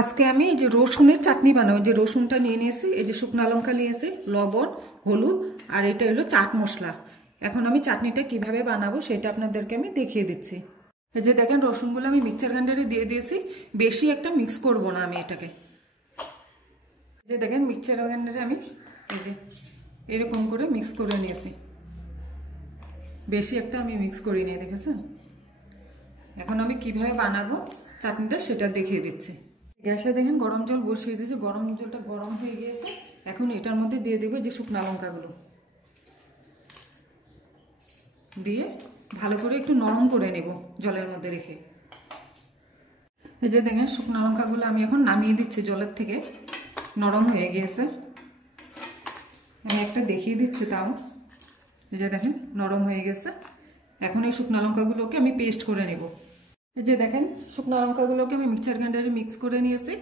আজকে আমি এই যে রসুনের চাটনি বানাবো। যে রসুনটা নিয়ে নিয়েছি, এই যে শুকনো লঙ্কা নিয়েছি, লবণ, হলুদ, আর এটা হলো চাট মশলা। এখন আমি চাটনিটা কিভাবে বানাবো সেটা আপনাদেরকে আমি দেখিয়ে দিচ্ছি। এই যে দেখেন রসুনগুলো আমি মিক্সচার গ্রাইন্ডারে দিয়ে দিয়েছি। বেশি একটা মিক্স করব না আমি এটাকে। যে দেখেন মিক্সচার গ্রাইন্ডারে আমি এই যে এরকম করে মিক্স করে নিয়েছি। বেশি একটা আমি মিক্স করি নিয়ে দেখেছেন। এখন আমি কিভাবে বানাবো চাটনিটা সেটা দেখিয়ে দিচ্ছি। গ্যাসে দেখেন গরম জল বসিয়ে দিয়েছি, গরম জলটা গরম হয়ে গিয়েছে। এখন এটার মধ্যে দিয়ে দেবো যে শুকনো লঙ্কাগুলো, দিয়ে ভালো করে একটু নরম করে নেব জলের মধ্যে রেখে। এই যে দেখেন শুকনো লঙ্কাগুলো আমি এখন নামিয়ে দিচ্ছি জলের থেকে, নরম হয়ে গিয়েছে। আমি একটা দেখিয়ে দিচ্ছি তাও। এই যে দেখেন নরম হয়ে গেছে। এখন এই শুকনো লঙ্কাগুলোকে আমি পেস্ট করে নেব। এই যে দেখেন শুকনো লঙ্কাগুলোকে আমি মিক্সচার গ্রাইন্ডারে মিক্স করে নিয়েছি।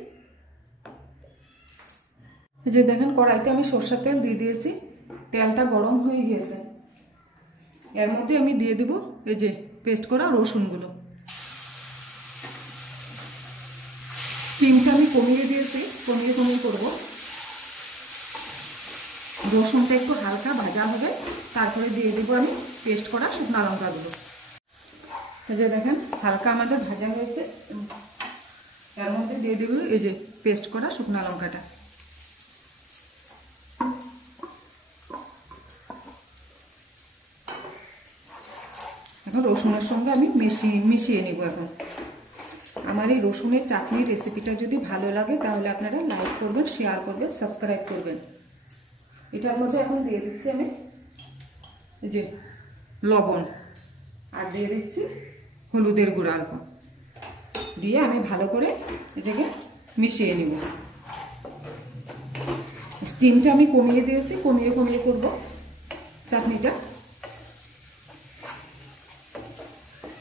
এই যে দেখেন কড়াইতে আমি সরষের তেল দিয়ে দিয়েছি, তেলটা গরম হয়ে গিয়েছে। এর মধ্যে আমি দিয়ে দেব এই যে পেস্ট করা রসুনগুলো। স্টিমটা আমি কমিয়ে দিয়েছি, কমিয়ে করব। রসুনটা একটু হালকা ভাজা হবে, তারপরে দিয়ে দেবো আমি পেস্ট করা শুকনো লঙ্কাগুলো। এই যে দেখেন হালকা আমাদের ভাজা হয়েছে, এর মধ্যে দিয়ে দেবো এই যে পেস্ট করা শুকনো লঙ্কাটা। এখন রসুনের সঙ্গে আমি মিশিয়ে নিব। এখন আমার এই রসুনের চাটনির রেসিপিটা যদি ভালো লাগে তাহলে আপনারা লাইক করবেন, শেয়ার করবেন, সাবস্ক্রাইব করবেন। এটার মধ্যে এখন দিয়ে দিচ্ছি আমি এই যে লবণ, আর দিয়ে দিচ্ছি হলুদের গুঁড়া অল্প, দিয়ে আমি ভালো করে এটাকে মিশিয়ে নিব। স্টিমটা আমি কমিয়ে দিয়েছি, কমিয়ে করব চাটনিটা।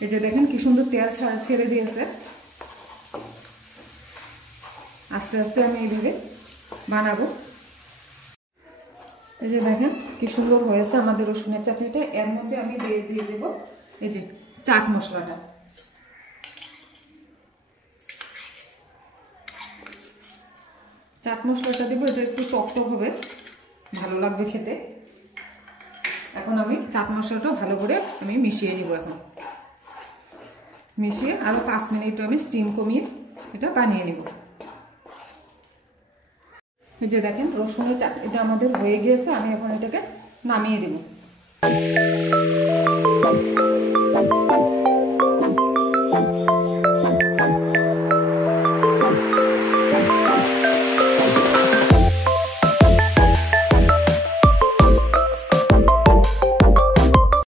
এই যে দেখেন কি সুন্দর তেল ছেড়ে দিয়েছে। আস্তে আস্তে আমি এইভাবে বানাবো। এই যে দেখেন কি সুন্দর হয়েছে আমাদের রসুনের চাটনিটা। এর মধ্যে আমি দিয়ে দেব এই যে চাট মশলাটা। চাট মশলাটা দেবো, এটা একটু শক্ত হবে, ভালো লাগবে খেতে। এখন আমি চাট মশলাটা ভালো করে আমি মিশিয়ে নিব। এখন মিশিয়ে আরও 5 মিনিট আমি স্টিম কমিয়ে এটা বানিয়ে নিব। এই যে দেখেন রসুনের চাটনিটা আমাদের হয়ে গিয়েছে। আমি এখন এটাকে নামিয়ে দেব।